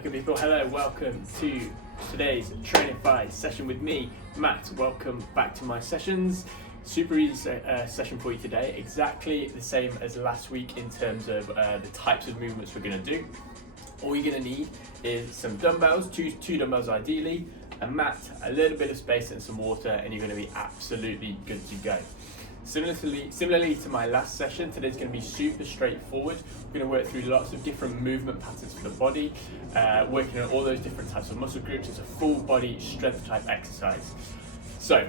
Okay people, hello, welcome to today's Trainify session with me, Matt. Welcome back to my sessions. Super easy session for you today, exactly the same as last week in terms of the types of movements we're going to do. All you're going to need is some dumbbells, two dumbbells ideally, a mat, a little bit of space and some water, and you're going to be absolutely good to go. Similarly to my last session, today's going to be super straightforward. We're going to work through lots of different movement patterns for the body, working on all those different types of muscle groups. It's a full body strength type exercise. So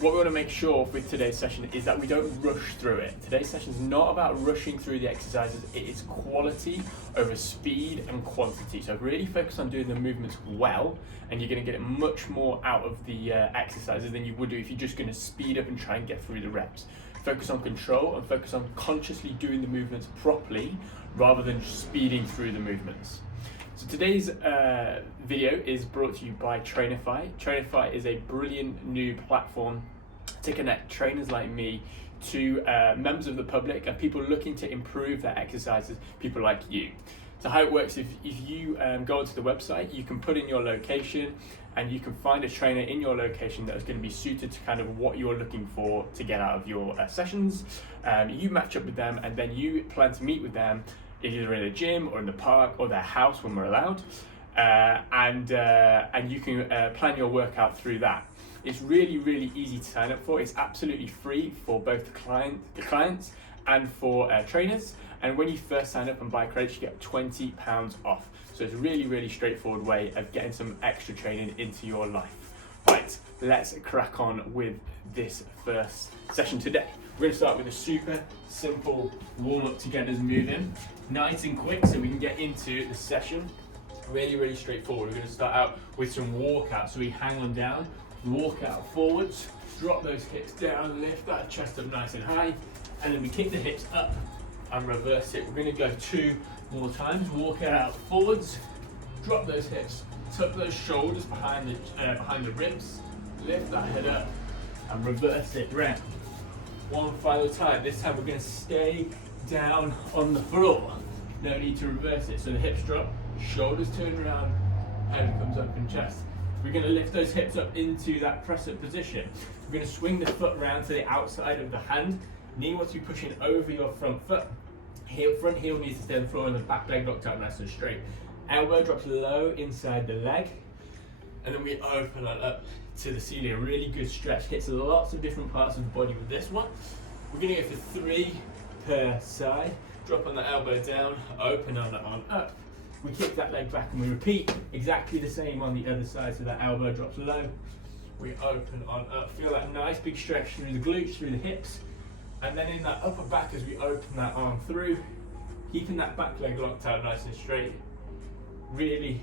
what we want to make sure with today's session is that we don't rush through it. Today's session is not about rushing through the exercises, it is quality over speed and quantity. So really focus on doing the movements well, and you're going to get much more out of the exercises than you would do if you're just going to speed up and try and get through the reps. Focus on control and focus on consciously doing the movements properly rather than speeding through the movements. So today's video is brought to you by Trainify. Trainify is a brilliant new platform to connect trainers like me to members of the public and people looking to improve their exercises, people like you. So how it works, if you go onto the website, you can put in your location and you can find a trainer in your location that is going to be suited to kind of what you're looking for to get out of your sessions. You match up with them and then you plan to meet with them either in a gym or in the park or their house when we're allowed, and you can plan your workout through that. It's really easy to sign up for. It's absolutely free for both the clients and for trainers. And when you first sign up and buy credits, you get £20 off. So it's a really straightforward way of getting some extra training into your life. Right, let's crack on with this first session today. We're going to start with a super simple warm-up to get us moving. Nice and quick so we can get into the session. Really straightforward. We're going to start out with some walkout. So we hang on down, walk out forwards, drop those hips down, lift that chest up nice and high, and then we kick the hips up and reverse it. We're going to go 2 more times. Walk it out forwards, drop those hips, tuck those shoulders behind the ribs, lift that head up and reverse it round. One final time. This time we're going to stay down on the floor. No need to reverse it. So the hips drop, shoulders turn around, head comes up and chest. We're going to lift those hips up into that press-up position. We're going to swing the foot round to the outside of the hand. Knee wants to be pushing over your front foot. Front heel needs to stay on the floor and the back leg locked out nice and straight. Elbow drops low inside the leg. And then we open that up to the ceiling. A really good stretch. Hits lots of different parts of the body with this one. We're going to go for 3 per side. Drop on the elbow down, open on the arm up. We kick that leg back and we repeat exactly the same on the other side. So that elbow drops low. We open on up. Feel that nice big stretch through the glutes, through the hips. And then in that upper back as we open that arm through, keeping that back leg locked out nice and straight. Really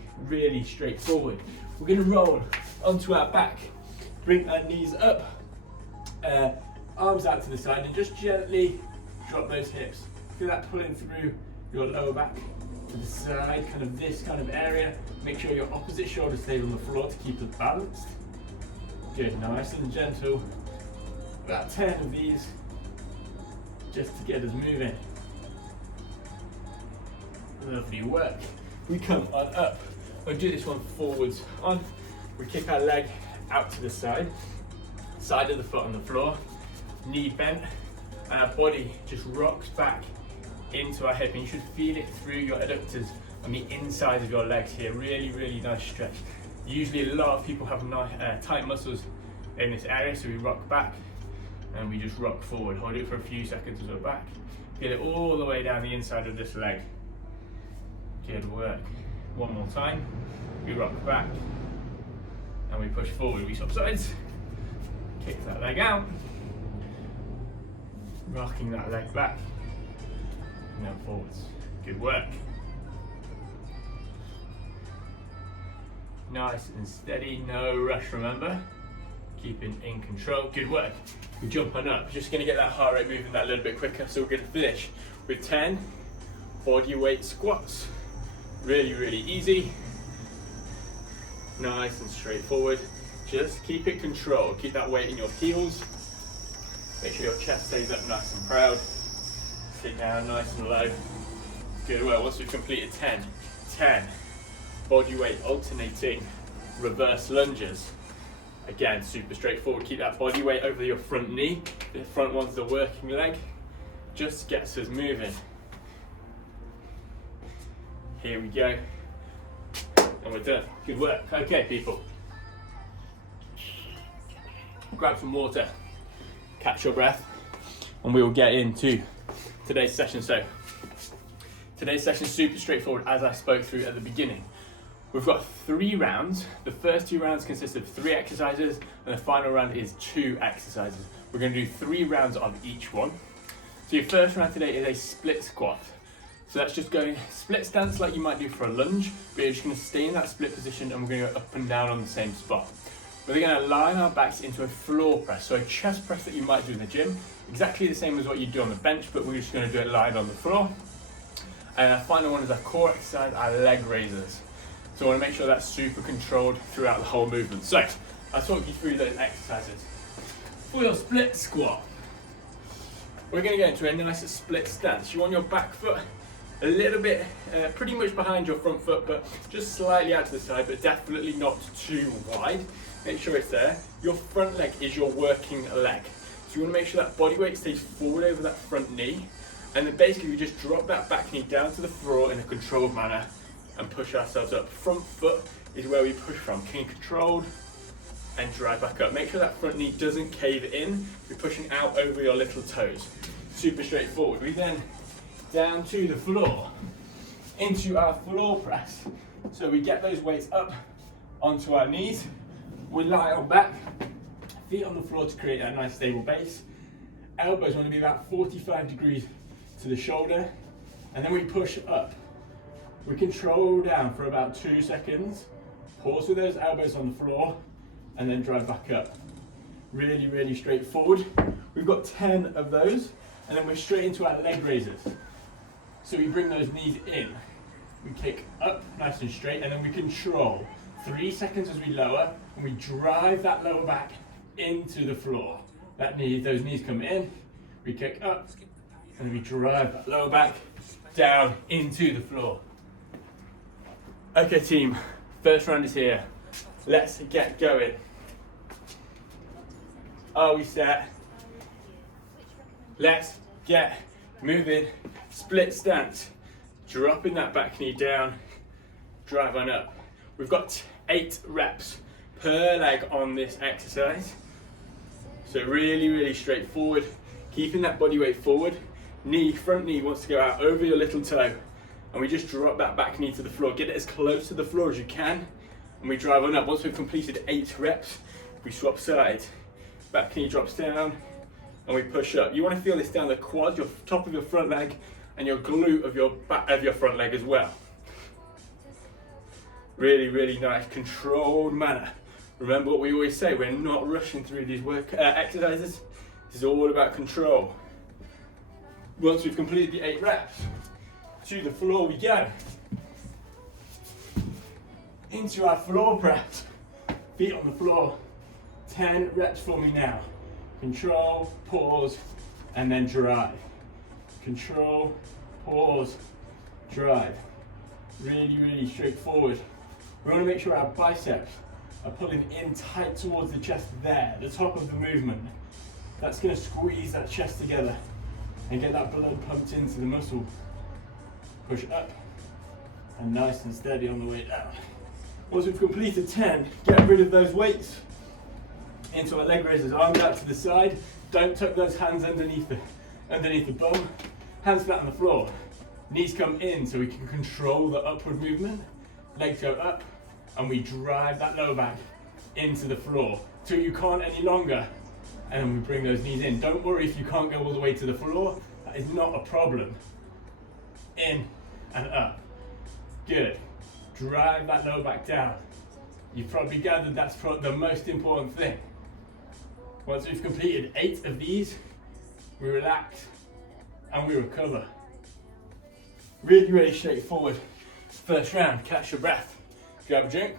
straightforward. We're going to roll onto our back, bring our knees up, arms out to the side, and just gently drop those hips. Feel that pulling through your lower back to the side, kind of this kind of area. Make sure your opposite shoulder stays on the floor to keep it balanced. Good, nice and gentle. About 10 of these, just to get us moving. Lovely work. We come on up. We'll do this one forwards on. We kick our leg out to the side of the foot on the floor, knee bent, and our body just rocks back into our hip. And you should feel it through your adductors on the inside of your legs here. Really nice stretch. Usually a lot of people have tight muscles in this area, so we rock back and we just rock forward. Hold it for a few seconds as we're back. Get it all the way down the inside of this leg. Good work. One more time. We rock back and we push forward. We swap sides. Kick that leg out. Rocking that leg back. And then forwards. Good work. Nice and steady, no rush, remember. Keeping in control. Good work. We jump on up. Just going to get that heart rate moving that a little bit quicker. So we're going to finish with 10 body weight squats. Really easy. Nice and straightforward. Just keep it controlled. Keep that weight in your heels. Make sure your chest stays up nice and proud. Sit down nice and low. Good work. Once we've completed 10, body weight alternating reverse lunges. Again, super straightforward. Keep that body weight over your front knee. The front one's the working leg. Just gets us moving. Here we go. And we're done. Good work. Okay, people. Grab some water, catch your breath, and we will get into today's session. So, today's session is super straightforward, as I spoke through at the beginning. We've got 3 rounds. The first 2 rounds consist of 3 exercises, and the final round is 2 exercises. We're going to do 3 rounds of each one. So your first round today is a split squat. So that's just going split stance like you might do for a lunge, but you're just going to stay in that split position, and we're going to go up and down on the same spot. We're going to line our backs into a floor press, so a chest press that you might do in the gym, exactly the same as what you do on the bench, but we're just going to do it lying on the floor. And our final one is our core exercise, our leg raisers. So I want to make sure that's super controlled throughout the whole movement. So I'll talk you through those exercises. For your split squat, we're going to go into a nice split stance. You want your back foot a little bit, pretty much behind your front foot, but just slightly out to the side, but definitely not too wide. Make sure it's there. Your front leg is your working leg. So you want to make sure that body weight stays forward over that front knee. And then basically we just drop that back knee down to the floor in a controlled manner and push ourselves up. Front foot is where we push from. Clean controlled and drive back up. Make sure that front knee doesn't cave in. You're pushing out over your little toes. Super straightforward. We then down to the floor, into our floor press. So we get those weights up onto our knees. We lie on back, feet on the floor to create that nice stable base. Elbows want to be about 45 degrees to the shoulder, and then we push up. We control down for about 2 seconds, pause with those elbows on the floor, and then drive back up. Really, really straightforward. We've got 10 of those, and then we're straight into our leg raisers. So we bring those knees in, we kick up nice and straight, and then we control. 3 seconds as we lower, and we drive that lower back into the floor. Those knees come in, we kick up, and we drive that lower back down into the floor. Okay team, first round is here. Let's get going. Are we set? Let's get moving. Split stance, dropping that back knee down, drive on up. We've got 8 reps per leg on this exercise. So really, really straightforward. Keeping that body weight forward. Front knee wants to go out over your little toe. And we just drop that back knee to the floor. Get it as close to the floor as you can. And we drive on up. Once we've completed 8 reps, we swap sides. Back knee drops down and we push up. You want to feel this down the quad, your top of your front leg, and your glute of your front leg as well. Really, really nice, controlled manner. Remember what we always say, we're not rushing through these exercises. This is all about control. Once we've completed the 8 reps, to the floor we go. Into our floor press. Feet on the floor. 10 reps for me now. Control, pause, and then drive. Control, pause, drive. Really, really straightforward. We want to make sure our biceps are pulling in tight towards the chest there, the top of the movement. That's going to squeeze that chest together and get that blood pumped into the muscle. Push up and nice and steady on the way down. Once we've completed 10, get rid of those weights. Into our leg raisers, arms out to the side. Don't tuck those hands underneath the bum. Hands flat on the floor. Knees come in so we can control the upward movement. Legs go up and we drive that lower back into the floor till you can't any longer. And then we bring those knees in. Don't worry if you can't go all the way to the floor. That is not a problem. In and up. Good. Drive that lower back down. You've probably gathered that's the most important thing. Once we've completed 8 of these, we relax and we recover. Really, really straightforward. First round, catch your breath. Grab a drink.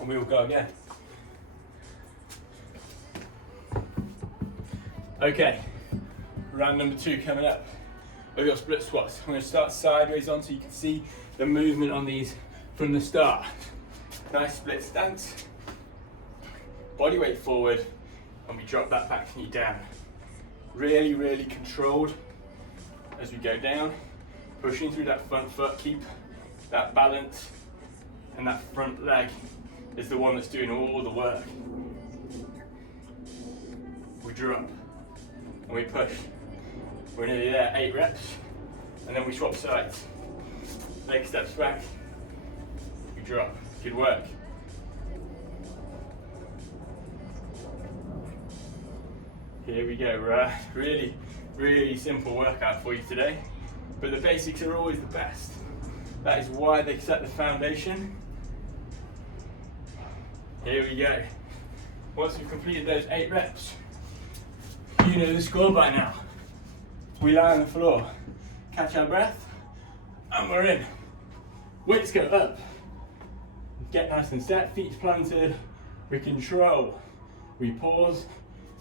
And we will go again. Okay, round number 2 coming up. of your split squats. I'm going to start sideways on so you can see the movement on these from the start. Nice split stance, body weight forward, and we drop that back knee down. Really, really controlled as we go down, pushing through that front foot, keep that balance, and that front leg is the one that's doing all the work. We drop, and we push. We're nearly there, 8 reps, and then we swap sides. Leg steps back, we drop. Good work. Here we go, right? Really, really simple workout for you today, but the basics are always the best. That is why they set the foundation. Here we go. Once we've completed those 8 reps, you know the score by now. We lie on the floor, catch our breath, and we're in. Weights go up. Get nice and set, feet planted. We control. We pause.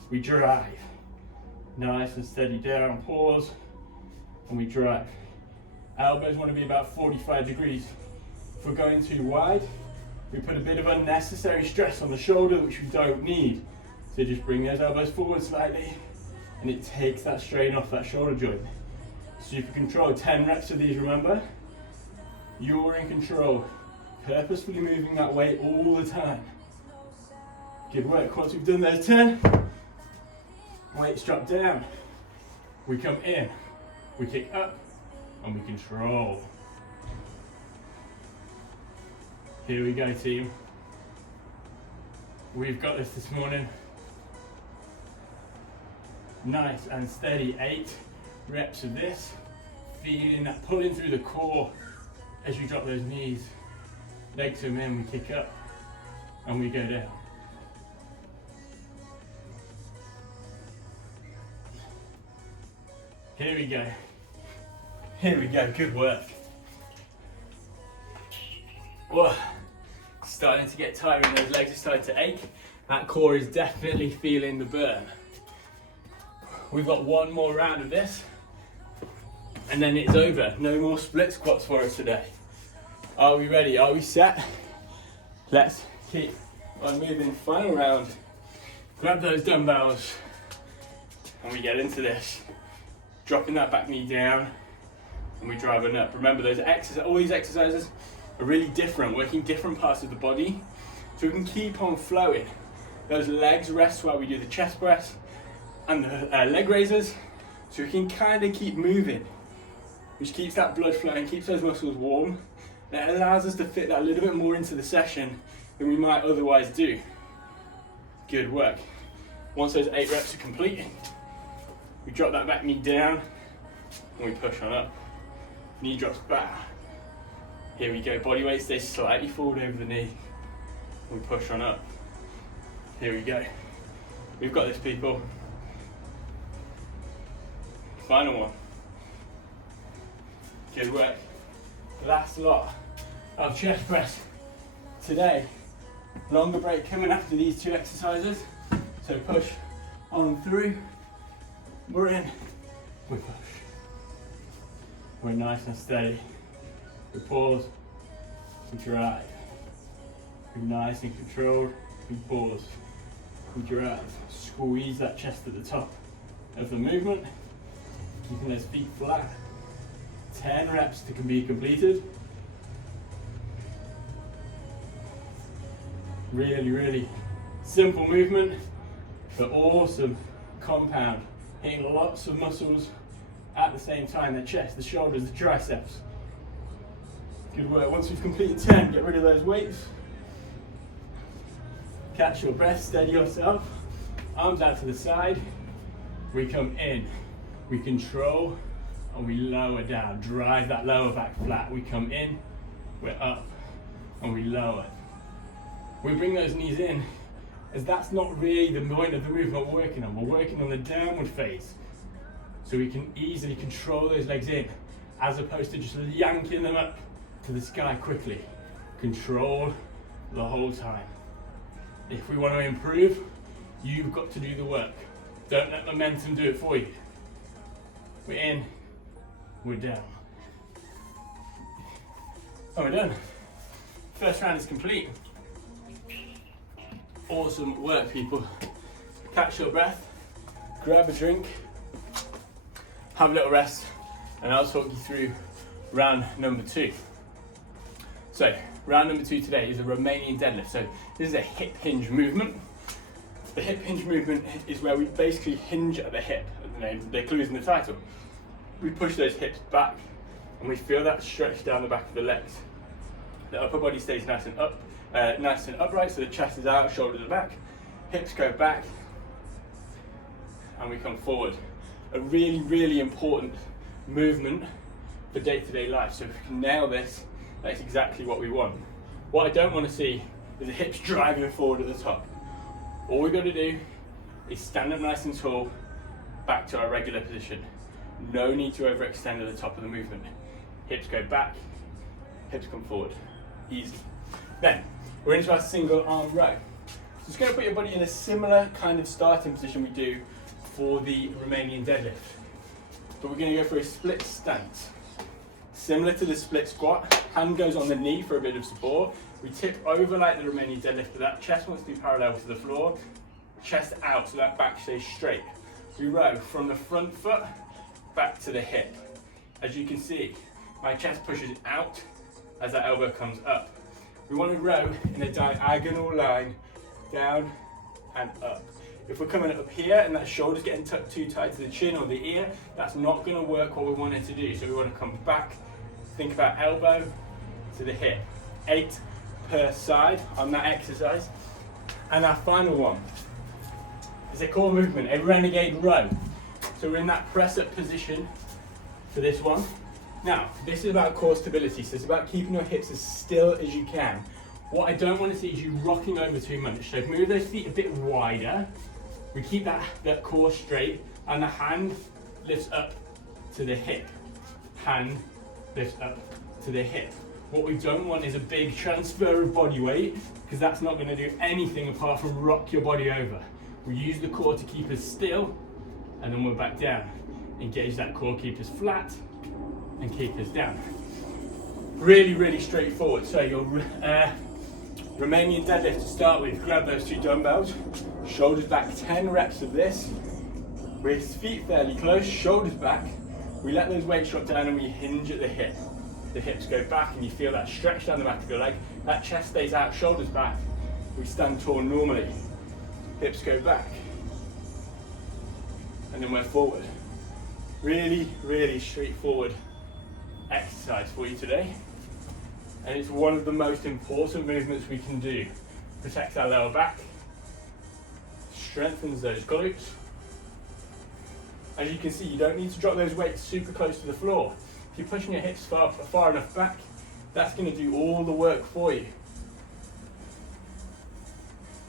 We drive. Nice and steady down, pause, and we drive. Elbows want to be about 45 degrees. If we're going too wide, we put a bit of unnecessary stress on the shoulder, which we don't need. So just bring those elbows forward slightly, and it takes that strain off that shoulder joint. Super control, 10 reps of these, remember? You're in control. Purposefully moving that weight all the time. Good work. Once we've done those 10, weights drop down. We come in, we kick up, and we control. Here we go, team. We've got this morning. Nice and steady 8 reps of this. Feeling that pulling through the core as you drop those knees. Legs come in, we kick up, and we go down. Here we go. Here we go, good work. Whoa, starting to get tiring, those legs are starting to ache. That core is definitely feeling the burn. We've got one more round of this, and then it's over. No more split squats for us today. Are we ready? Are we set? Let's keep on moving. Final round. Grab those dumbbells, and we get into this. Dropping that back knee down, and we drive it up. Remember, all these exercises are really different, working different parts of the body, so we can keep on flowing. Those legs rest while we do the chest press and the leg raisers, so we can kind of keep moving, which keeps that blood flowing, keeps those muscles warm, and it allows us to fit that a little bit more into the session than we might otherwise do. Good work. Once those 8 reps are complete, we drop that back knee down, and we push on up. Knee drops back. Here we go, body weight stays slightly forward over the knee. We push on up. Here we go. We've got this, people. Final one. Good work. Last lot of chest press today. Longer break coming after these 2 exercises. So push on through. We're in. We push. We're nice and steady. We pause. We drive. We're nice and controlled. We pause. We drive. Squeeze that chest at the top of the movement. Keeping those feet flat. 10 reps to be completed. Really, really simple movement, but awesome compound. Hitting lots of muscles at the same time, the chest, the shoulders, the triceps. Good work. Once we've completed 10, get rid of those weights. Catch your breath, steady yourself. Arms out to the side. We come in, we control, and we lower down. Drive that lower back flat. We come in, we're up, and we lower. We bring those knees in, as that's not really the point of the movement we're working on. We're working on the downward phase, so we can easily control those legs in, as opposed to just yanking them up to the sky quickly. Control the whole time. If we want to improve, you've got to do the work. Don't let momentum do it for you. We're in, we're down. And we're done. First round is complete. Awesome work, people. Catch your breath, grab a drink, have a little rest, and I'll talk you through round number 2. So, round number 2 today is a Romanian deadlift. So, this is a hip hinge movement. The hip hinge movement is where we basically hinge at the hip, as the name, the clues in the title. We push those hips back, and we feel that stretch down the back of the legs. The upper body stays nice and upright, so the chest is out, shoulders are back, hips go back, and we come forward. A really, really important movement for day-to-day life. So if we can nail this, that's exactly what we want. What I don't want to see is the hips driving forward at the top. All we've got to do is stand up nice and tall, back to our regular position. No need to overextend at the top of the movement. Hips go back, hips come forward. Easy. Then, we're into our single arm row. So it's going to put your body in a similar kind of starting position we do for the Romanian deadlift. But we're going to go for a split stance. Similar to the split squat, hand goes on the knee for a bit of support. We tip over like the Romanian deadlift, but that chest wants to be parallel to the floor. Chest out so that back stays straight. We row from the front foot back to the hip. As you can see, my chest pushes out as that elbow comes up. We want to row in a diagonal line, down and up. If we're coming up here and that shoulder's getting tucked too tight to the chin or the ear, that's not going to work what we want it to do. So we want to come back, think about elbow to the hip. 8 per side on that exercise. And our final one is a core movement, a Renegade Row. So we're in that press up position for this one. Now, this is about core stability, so it's about keeping your hips as still as you can. What I don't want to see is you rocking over too much. So move those feet a bit wider. We keep that core straight, and the hand lifts up to the hip. Hand lifts up to the hip. What we don't want is a big transfer of body weight, because that's not going to do anything apart from rock your body over. We use the core to keep us still, and then we're back down. Engage that core, keep us flat, and keep us down. Really, really straightforward. So your Romanian deadlift to start with, grab those 2 dumbbells, shoulders back, 10 reps of this, with feet fairly close, shoulders back. We let those weights drop down and we hinge at the hip. The hips go back and you feel that stretch down the back of your leg. That chest stays out, shoulders back. We stand tall normally. Hips go back. And then we're forward. Really, really straightforward exercise for you today. And it's one of the most important movements we can do. Protects our lower back, strengthens those glutes. As you can see, you don't need to drop those weights super close to the floor. If you're pushing your hips far enough back, that's going to do all the work for you.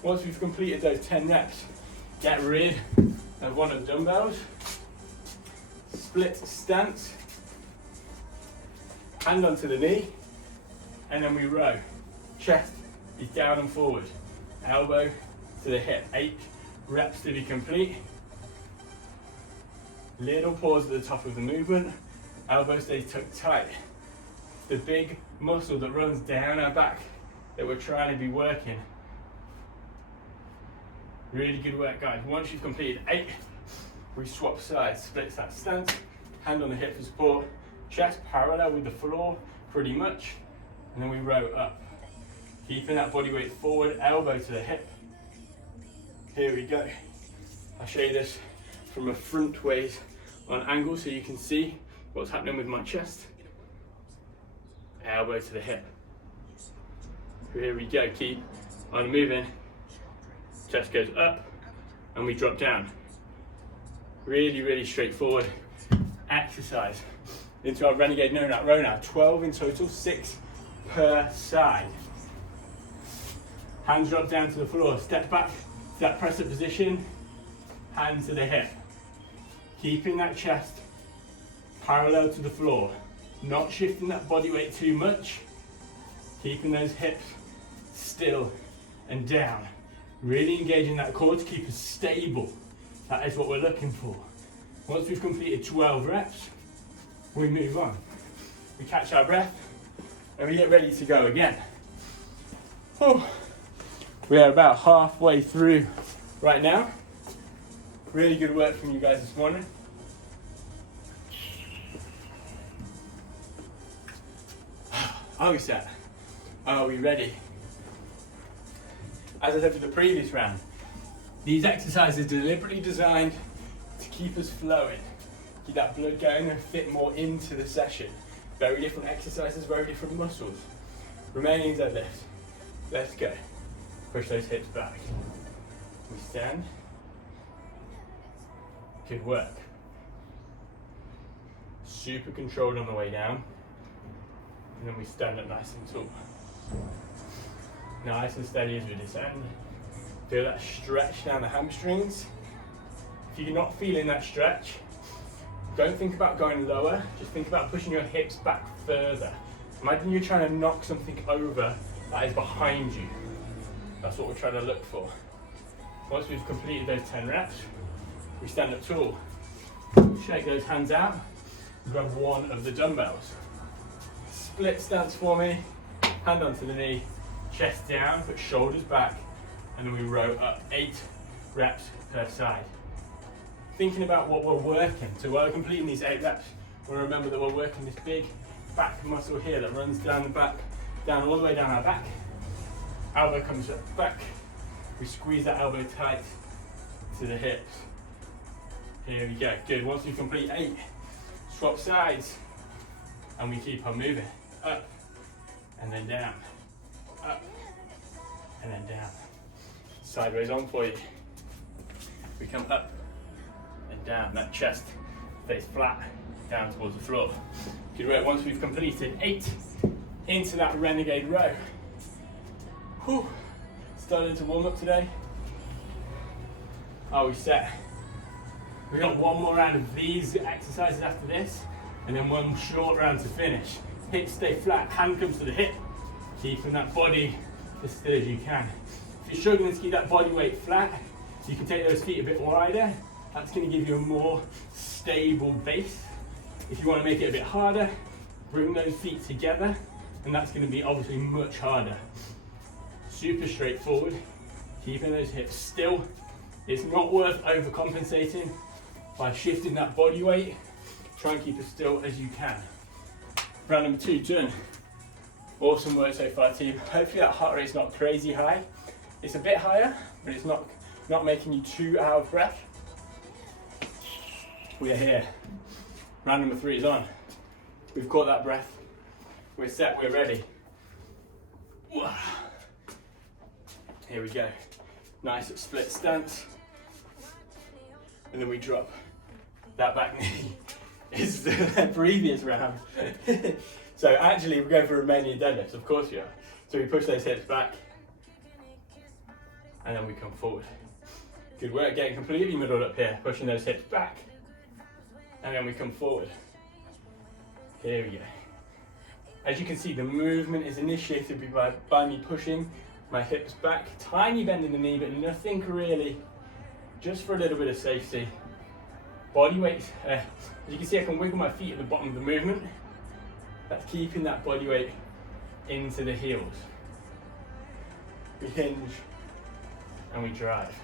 Once we've completed those 10 reps, get rid of one of the dumbbells, split stance, hand onto the knee, and then we row. Chest is down and forward, elbow to the hip. 8 reps to be complete. Little pause at the top of the movement, elbow stays tucked tight. The big muscle that runs down our back that we're trying to be working. Really good work, guys. Once you've completed 8, we swap sides, split that stance, hand on the hip for support, chest parallel with the floor pretty much, and then we row up. Keeping that body weight forward, elbow to the hip. Here we go. I'll show you this from a front ways on angle so you can see what's happening with my chest. Elbow to the hip. Here we go, keep on moving. Chest goes up and we drop down. Really, really straightforward exercise. Into our Renegade Row now. 12 in total, 6 per side. Hands drop down to the floor, step back to that press up position, hand to the hip. Keeping that chest parallel to the floor, not shifting that body weight too much, keeping those hips still and down. Really engaging that core to keep us stable. That is what we're looking for. Once we've completed 12 reps, we move on. We catch our breath and we get ready to go again. Oh, we are about halfway through right now. Really good work from you guys this morning. Are we set? Are we ready? As I said for the previous round, these exercises are deliberately designed to keep us flowing, keep that blood going and fit more into the session. Very different exercises, very different muscles. Romanian deadlift. Let's go. Push those hips back. We stand. Good work. Super controlled on the way down. And then we stand up nice and tall. Nice and steady as we descend. Feel that stretch down the hamstrings. If you're not feeling that stretch, don't think about going lower, just think about pushing your hips back further. Imagine you're trying to knock something over that is behind you. That's what we're trying to look for. Once we've completed those 10 reps, we stand up tall. Shake those hands out, grab one of the dumbbells. Split stance for me, hand onto the knee, chest down, put shoulders back, and then we row up 8 reps per side. Thinking about what we're working, so while we're completing these 8 reps, we'll remember that we're working this big back muscle here that runs down the back, down all the way down our back. Elbow comes up back, we squeeze that elbow tight to the hips. Here we go, good. Once we complete 8, swap sides, and we keep on moving. Up, and then down. Up, and then down. Sideways on for you. We come up and down. That chest stays flat, down towards the floor. Good work. Once we've completed 8, into that Renegade Row. Whew. Starting to warm up today. Are we set? We've got one more round of these exercises after this, and then one short round to finish. Hips stay flat, hand comes to the hip, keeping that body as still as you can. If you're struggling to keep that body weight flat, you can take those feet a bit wider. That's going to give you a more stable base. If you want to make it a bit harder, bring those feet together, and that's going to be obviously much harder. Super straightforward, keeping those hips still. It's not worth overcompensating by shifting that body weight. Try and keep as still as you can. Round number 2, done. Awesome work so far, team. Hopefully that heart rate's not crazy high. It's a bit higher, but it's not making you too out of breath. We are here. Round number 3 is on. We've caught that breath. We're set, we're ready. Here we go. Nice split stance. And then we drop. That back knee is the previous round. So actually we're going for Romanian deadlifts, of course we are. So we push those hips back and then we come forward. Good work, getting completely middled up here, pushing those hips back and then we come forward. Here we go. As you can see, the movement is initiated by me pushing my hips back, tiny bend in the knee, but nothing really, just for a little bit of safety. Body weight, as you can see, I can wiggle my feet at the bottom of the movement. That's keeping that body weight into the heels. We hinge and we drive.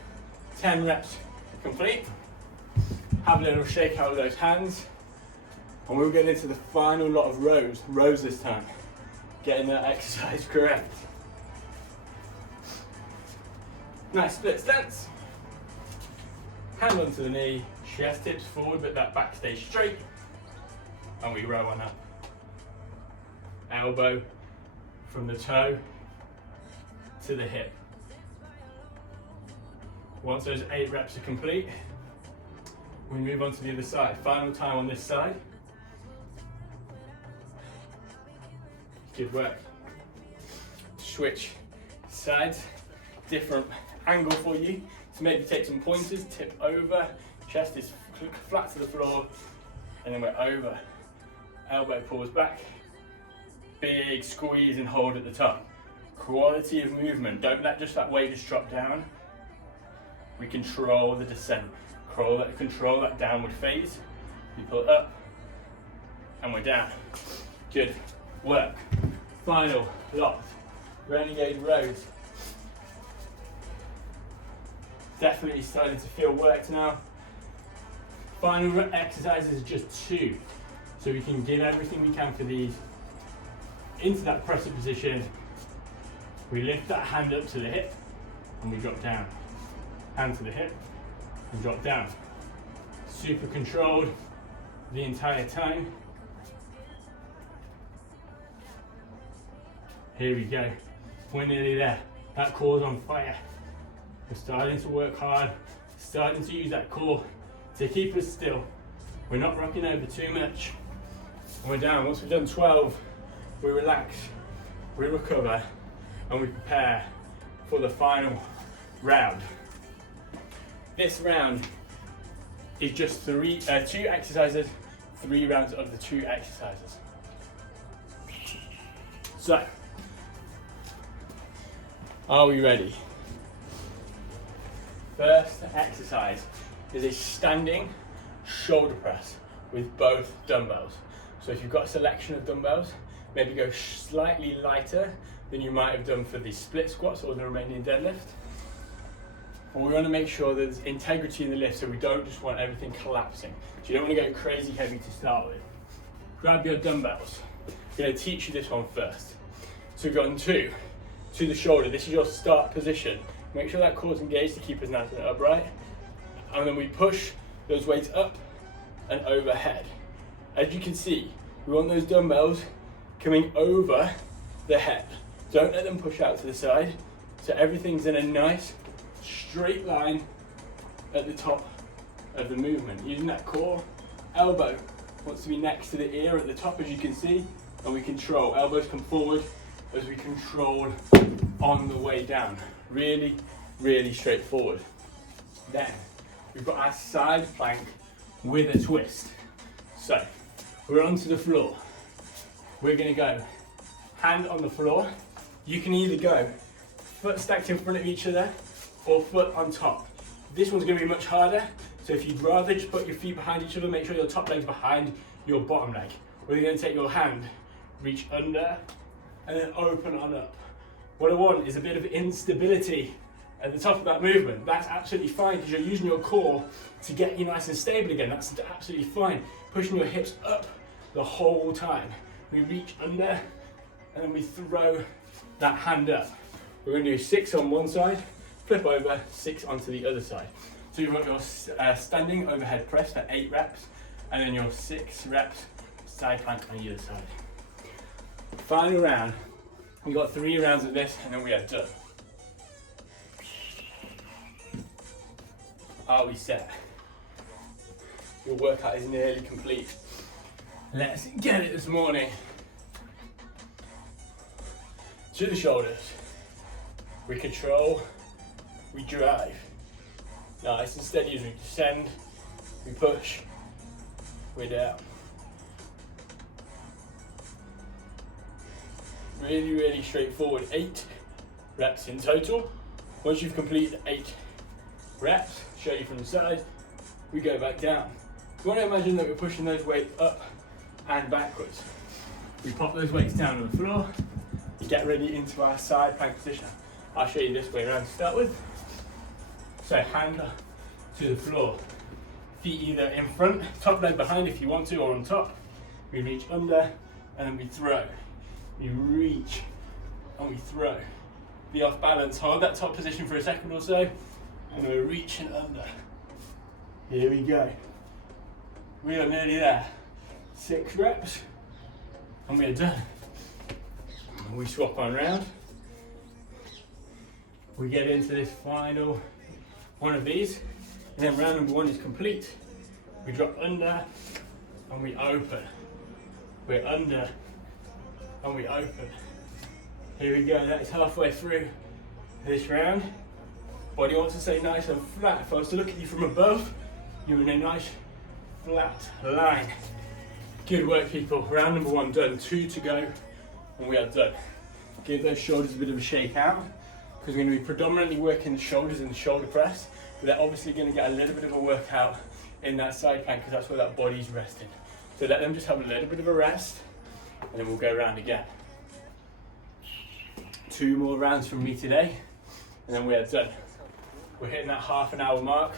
10 reps complete. Have a little shake out of those hands. And we'll get into the final lot of rows this time. Getting that exercise correct. Nice split stance. Hand onto the knee, chest tips forward, but that back stays straight. And we row on up. Elbow from the toe to the hip. Once those 8 reps are complete, we move on to the other side. Final time on this side. Good work. Switch sides, different angle for you. So maybe take some pointers, tip over, chest is flat to the floor, and then we're over. Elbow pulls back, big squeeze and hold at the top. Quality of movement, don't let just that weight just drop down. We control the descent, control that downward phase. We pull up, and we're down. Good work. Final lot. Renegade rows. Definitely starting to feel worked now. Final exercises is just 2. So we can give everything we can for these. Into that presser position. We lift that hand up to the hip and we drop down. Hand to the hip and drop down. Super controlled the entire time. Here we go. We're nearly there. That core's on fire. We're starting to work hard, starting to use that core to keep us still. We're not rocking over too much. And we're down. Once we've done 12, we relax, we recover, and we prepare for the final round. This round is just 2 exercises, 3 rounds of the 2 exercises. So, are we ready? First exercise is a standing shoulder press with both dumbbells. So if you've got a selection of dumbbells, maybe go slightly lighter than you might have done for the split squats or the Romanian deadlift. But we want to make sure there's integrity in the lift, so we don't just want everything collapsing. So you don't want to go crazy heavy to start with. Grab your dumbbells. I'm going to teach you this one first. So we've gone 2 to the shoulder. This is your start position. Make sure that core's engaged to keep us nice and upright. And then we push those weights up and overhead. As you can see, we want those dumbbells coming over the head. Don't let them push out to the side. So everything's in a nice straight line at the top of the movement. Using that core, elbow wants to be next to the ear at the top, as you can see, and we control. Elbows come forward as we control on the way down. Really, really straightforward. Then we've got our side plank with a twist. So we're onto the floor. We're gonna go hand on the floor. You can either go foot stacked in front of each other or foot on top. This one's gonna be much harder. So if you'd rather just put your feet behind each other, make sure your top leg's behind your bottom leg. We're gonna take your hand, reach under, and then open on up. What I want is a bit of instability at the top of that movement. That's absolutely fine because you're using your core to get you nice and stable again. That's absolutely fine. Pushing your hips up the whole time. We reach under and then we throw that hand up. We're going to do 6 on one side, flip over, 6 onto the other side. So you've got your standing overhead press for 8 reps and then your 6 reps side plank on the other side. Final round. We've got 3 rounds of this and then we are done. Are we set? Your workout is nearly complete. Let's get it this morning. To the shoulders. We control, we drive. Nice and steady as we descend, we push, we're down. Really, really straightforward. 8 reps in total. Once you've completed 8 reps, show you from the side, we go back down. You want to imagine that we're pushing those weights up and backwards. We pop those weights down on the floor, you get ready into our side plank position. I'll show you this way around to start with. So hand to the floor, feet either in front, top leg behind if you want to, or on top. We reach under and then we throw. We reach and we throw. Be off balance, hold that top position for a second or so, and we're reaching under. Here we go. We are nearly there. 6 reps and we are done. We swap on round. We get into this final one of these, and then round number 1 is complete. We drop under and we open. We're under and we open. Here we go, that is halfway through this round. Body wants to stay nice and flat. If I was to look at you from above, you're in a nice flat line. Good work, people. Round number 1 done, 2 to go, and we are done. Give those shoulders a bit of a shake out, because we're going to be predominantly working the shoulders and the shoulder press, but they're obviously going to get a little bit of a workout in that side plank, because that's where that body's resting. So let them just have a little bit of a rest, and then we'll go around again. 2 more rounds from me today, and then we are done. We're hitting that half an hour mark,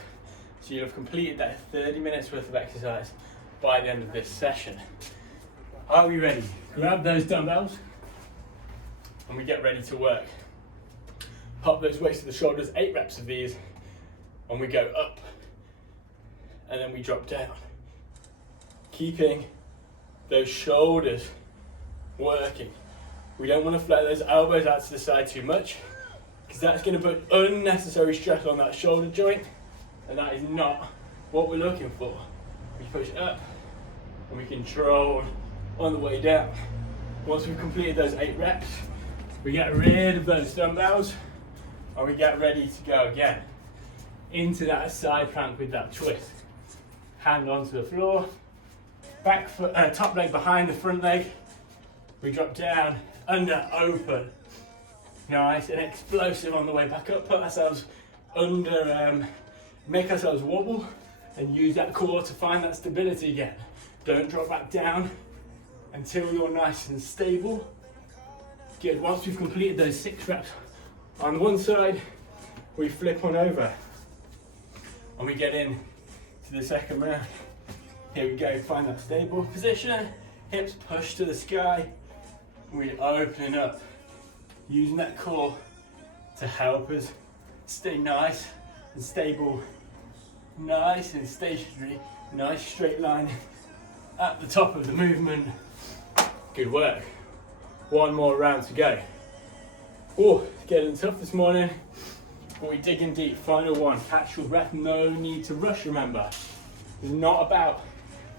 so you'll have completed that 30 minutes worth of exercise by the end of this session. Are we ready? Grab those dumbbells, and we get ready to work. Pop those weights to the shoulders, 8 reps of these, and we go up, and then we drop down. Keeping those shoulders working. We don't want to flex those elbows out to the side too much, because that's going to put unnecessary stress on that shoulder joint, and that is not what we're looking for. We push up, and we control on the way down. Once we've completed those 8 reps, we get rid of those dumbbells, and we get ready to go again into that side plank with that twist. Hand onto the floor, back foot, top leg behind the front leg. We drop down, under, open. Nice and explosive on the way back up. Put ourselves under, make ourselves wobble, and use that core to find that stability again. Don't drop back down until you're nice and stable. Good. Once we've completed those 6 reps on one side, we flip on over, and we get in to the second round. Here we go, find that stable position, hips push to the sky, we open up, using that core to help us stay nice and stable, nice and stationary, nice straight line at the top of the movement. Good work. 1 more round to go. Oh, it's getting tough this morning, but we dig in deep. Final one, catch your breath, no need to rush, remember. It's not about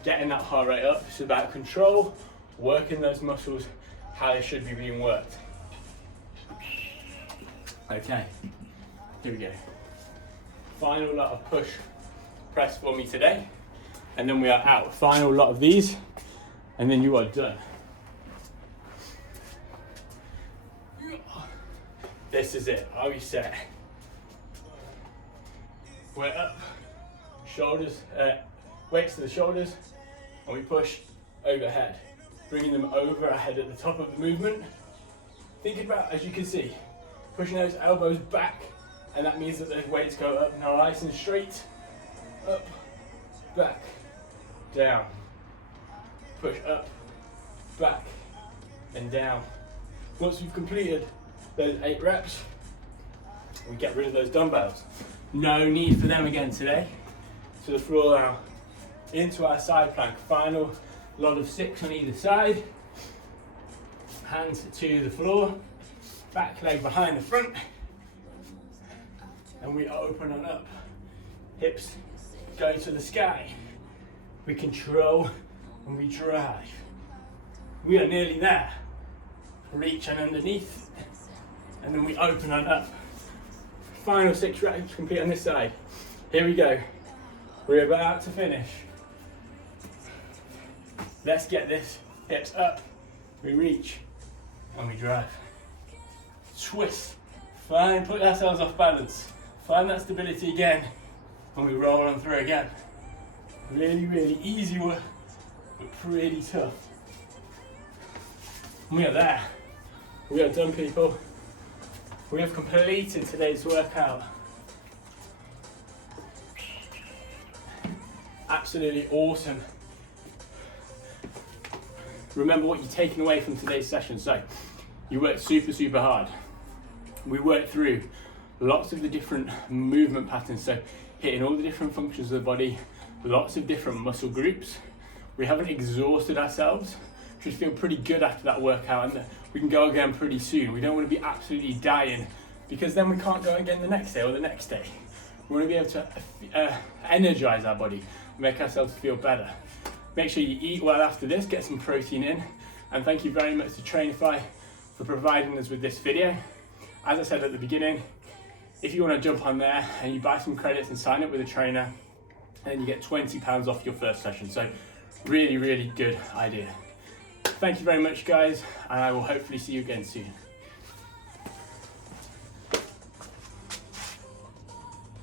getting that heart rate up, it's about control, working those muscles how they should be being worked. Okay, here we go. Final lot of push press for me today, and then we are out. Final lot of these, and then you are done. This is it. Are we set? We're up, shoulders, weights to the shoulders, and we push overhead, bringing them over our head at the top of the movement. Think about, as you can see, pushing those elbows back, and that means that those weights go up nice and straight. Up, back, down. Push up, back, and down. Once we've completed those 8 reps, we get rid of those dumbbells. No need for them again today. To the floor now, into our side plank. Final lot of 6 on either side. Hands to the floor, back leg behind the front, and we open on up. Hips go to the sky. We control and we drive. We are nearly there. Reach and underneath, and then we open on up. Final 6 reps complete on this side. Here we go. We're about to finish. Let's get this. Hips up. We reach and we drive. Twist. Fine. Put ourselves off balance. Find that stability again, and we roll on through again. Really, really easy work, but pretty tough. And we are there. We are done, people. We have completed today's workout. Absolutely awesome. Remember what you're taking away from today's session. So, you worked super, super hard. We worked through lots of the different movement patterns. So, hitting all the different functions of the body, lots of different muscle groups. We haven't exhausted ourselves. We should feel pretty good after that workout, and we can go again pretty soon. We don't want to be absolutely dying, because then we can't go again the next day or the next day. We want to be able to energize our body, make ourselves feel better. Make sure you eat well after this, get some protein in, and thank you very much to Trainify for providing us with this video. As I said at the beginning, if you want to jump on there and you buy some credits and sign up with a trainer, then you get £20 off your first session. So really, really good idea. Thank you very much, guys, and I will hopefully see you again soon.